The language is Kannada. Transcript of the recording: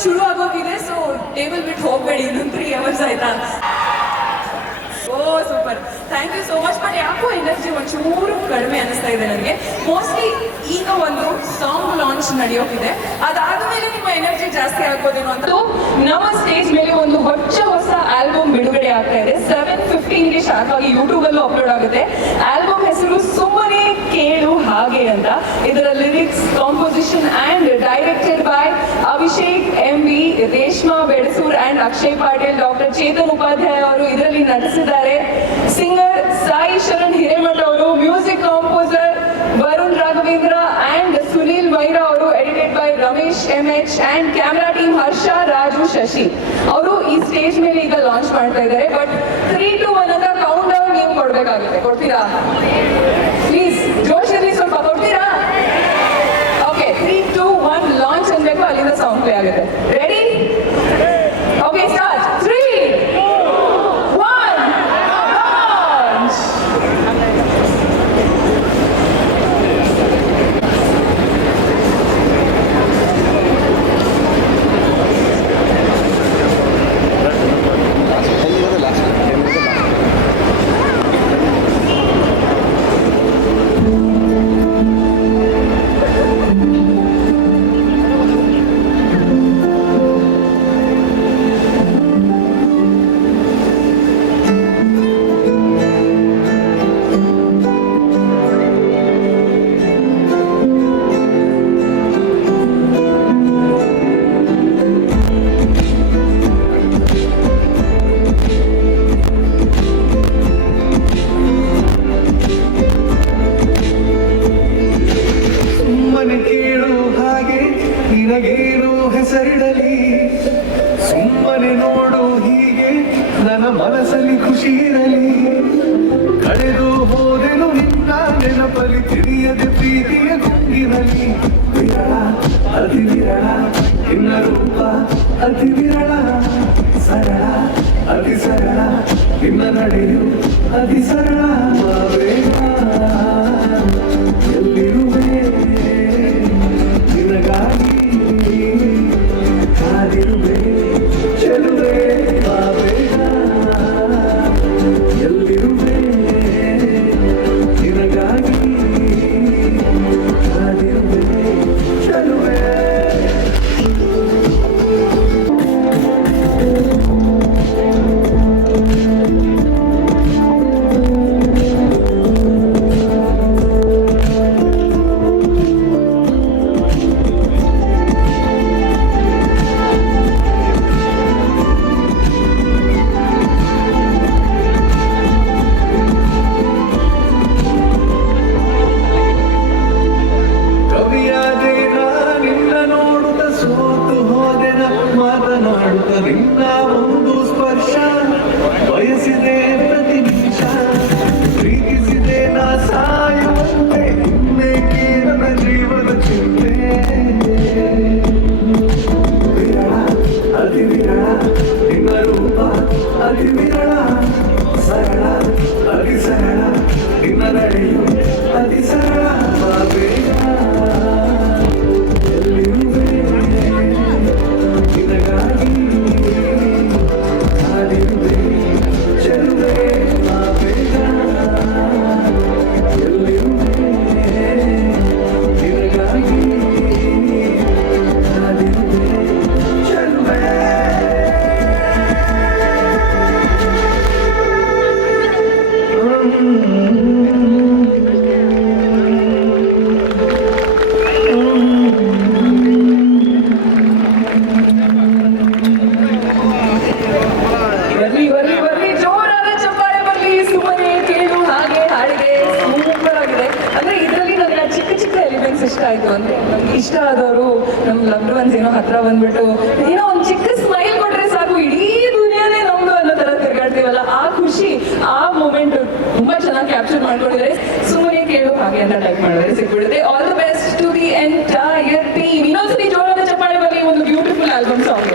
ಶುರು ಆಗೋಗಿದೆ. ಸೊ ಟೇಬಲ್ ಬಿಟ್ಟು ಹೋಗಬೇಡಿ, ಇನ್ನೊಂದು 3 hours ಆಯ್ತಾ? ಓ super, thank you so much. But ಯಾಕೋ ಎನರ್ಜಿ ಒಂಚೂರು ಕಡಿಮೆ ಅನಿಸ್ತಾ ಇದೆ ನನಗೆ. ಮೋಸ್ಟ್ಲಿ ಈಗ ಒಂದು ಸಾಂಗ್ ಲಾಂಚ್ ನಡೆಯೋಕಿದೆ, ಅದಾದ್ಮೇಲೆ ನಿಮ್ಮ ಎನರ್ಜಿ ಜಾಸ್ತಿ ಆಗ್ಬೋದೇನೋ ಅಂತ. ನಮ್ಮ ಸ್ಟೇಜ್ ಮೇಲೆ ಒಂದು ಹೊಸ ಆಲ್ಬಮ್ ಬಿಡುಗಡೆ ಆಗ್ತಾ ಇದೆ. 7:15ಗೆ ಶಾರ್ಪ್ ಆಗಿ ಯೂಟ್ಯೂಬ್ ಅಲ್ಲೂ ಅಪ್ಲೋಡ್ ಆಗುತ್ತೆ. ಆಲ್ಬಮ್ ಹೆಸರು ಸುಮ್ಮನೆ ಕೇಳು ಹಾಗೆ ಅಂತ. ಇದರ lyrics, composition and directed by Abhishek MV, Reshma Bedasur and Akshay Patil. Doctor Chetan Upadhyaya ಅವರು ಇದರಲ್ಲಿ ನಟಿಸಿದ್ದಾರೆ. ಸಿಂಗರ್ ಸಾಯಿ ಶರಣ್ ಹಿರೇಮಠ ಅವರು, music composer Varun Raghavendra and Sunil Vaira ಅವರು, edited by Ramesh MH and camera team Harsha, Raju, Shashi ಅವರು ಈ ಸ್ಟೇಜ್ ಮೇಲೆ ಈಗ ಲಾಂಚ್ ಮಾಡ್ತಾ ಇದ್ದಾರೆ. ಬಟ್ 3, 2, 1 ಅಂತ ಕೌಂಟ್ ಡೌನ್ ನೀವು ಕೊಡ್ಬೇಕಾಗುತ್ತೆ. ಕೊಡ್ತೀರಾ ಪ್ಲೀಸ್? ಜೋಶ್ ಇರಲಿ ಸ್ವಲ್ಪ, ಕೊಡ್ತೀರಾ? ಓಕೆ, 3, 2, 1 ಲಾಂಚ್ ಅನ್ಬೇಕು, ಅಲ್ಲಿಂದ ಸಾಂಗ್ ಪ್ಲೇ ಆಗುತ್ತೆ. ರೆಡಿ? Okay, start. 3, 2, 1 ಲಾಂಚ್. ನಿನಗೇನು ಹೆಸರಿಡಲಿ, ಸುಮ್ಮನೆ ನೋಡು ಹೀಗೆ ನನ್ನ ಮನಸ್ಸಲ್ಲಿ ಖುಷಿ ಇರಲಿ. ಕಳೆದು ಹೋದೆನು ನಿನ್ನ ನೆನಪಲ್ಲಿ, ತಿಳಿಯದೆ ಪ್ರೀತಿಯ ಗುಂಗಿರಲಿ. ವಿರಳ ಅತಿ ವಿರಳ ನಿನ್ನ ರೂಪ, ಅತಿ ವಿರಳ ಸರಳ ಅತಿ ಸರಳ ನಿನ್ನ ನಡೆಯು ಅತಿ ಸರಳ. ಎಲ್ಲಿರುವೆ ನಿನಗಾಗಿ ಕಾದಿರುವೆ ಚೆಲುವೆ ಬಾಬೇಡ. ಎಲ್ಲಿರುವೆ ನಿನಗಾಗಿ ಕಾದಿರುವೆ ಚೆಲುವೆ. ನಿನ್ನ ಒಂದು ಸ್ಪರ್ಶ ಬಯಸಿದೆ ಪ್ರತಿ ನಿಮಿಷ, ಪ್ರೀತಿಸಿದೆ ನಾ ಸಾಯುವಂತೆ, ಇನ್ನೇಕೆ ನನ್ನ ಜೀವನ ಚಿಂತೆ. ವಿರಳ ಅತಿ ವಿರಳ ನಿನ್ನ ರೂಪ, ಅತಿ ವಿರಳ ಸರಳ ಅತಿ ಸರಳ ನಿನ್ನ ನಡೆಯು ಅತಿ ಸರಳ. ಬೇಗ ಎಲ್ಲಿರುವೆ ನಿನಗಾಗಿ ಕಾದಿರುವೆ ಚೆಲುವೆ ಬೇಗ. ಎಲ್ಲಿರುವೆ ನಿನಗಾಗಿ ಕಾದಿರುವೆ ಚೆಲುವೆ. ಇಷ್ಟ ಆಯ್ತು ಅಂದ್ರೆ ನಮ್ಗೆ ಇಷ್ಟ ಆದವರು ನಮ್ ಲವ್ಡ್ ಒನ್ಸ್ ಏನೋ ಹತ್ರ ಬಂದ್ಬಿಟ್ಟು ಏನೋ ಒಂದು ಚಿಕ್ಕ ಸ್ಮೈಲ್ ಕೊಟ್ರೆ ಸಾಕು, ಇಡೀ ದುನಿಯಾನೇ ನಮ್ದು ಅನ್ನೋ ತರ ತಿರ್ಗಾಡ್ತೀವಲ್ಲ, ಆ ಖುಷಿ, ಆ ಮೂಮೆಂಟ್ ತುಂಬಾ ಚೆನ್ನಾಗಿ ಕ್ಯಾಪ್ಚರ್ ಮಾಡ್ಕೊಂಡಿದ್ದಾರೆ. ಸುಮ್ಮನೆ ಕೇಳು ಹಾಗೆ ಅಂತ ಟೈಪ್ ಮಾಡಿದ್ರೆ ಸಿಕ್ಬಿಡುತ್ತೆ. All the best to the entire team. ಇನ್ನೊಂದ್ಸತಿ ಜೋರಾದ ಚಪ್ಪಾಳೆ ಬರಲಿ, ಒಂದು ಬ್ಯೂಟಿಫುಲ್ ಆಲ್ಬಮ್ ಸಾಂಗ್.